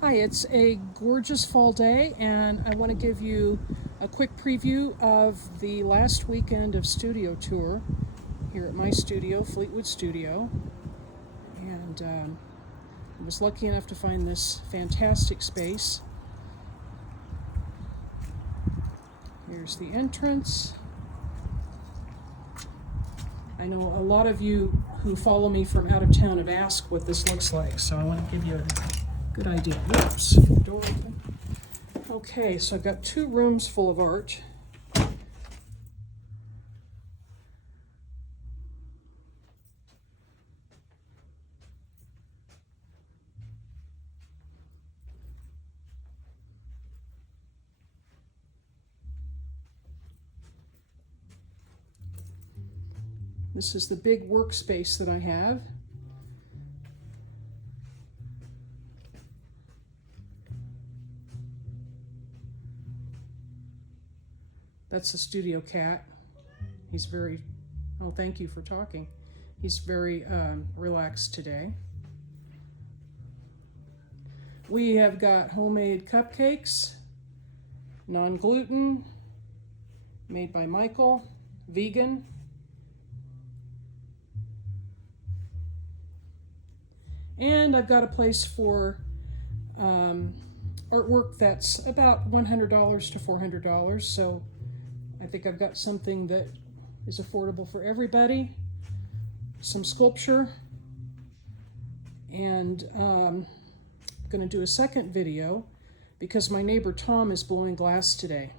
Hi, it's a gorgeous fall day, and I want to give you a quick preview of the last weekend of studio tour here at my studio, Fleetwood Studio. And I was lucky enough to find this fantastic space. Here's the entrance. I know a lot of you who follow me from out of town have asked what this looks like, so I want to give you a good idea. Whoops, door open. Okay, so I've got 2 rooms full of art. This is the big workspace that I have. That's the studio cat. He's very, oh, thank you for talking. He's very relaxed today. We have got homemade cupcakes, non-gluten, made by Michael, vegan. And I've got a place for artwork that's about $100 to $400, so I think I've got something that is affordable for everybody. Some sculpture, and I'm going to do a second video because my neighbor Tom is blowing glass today.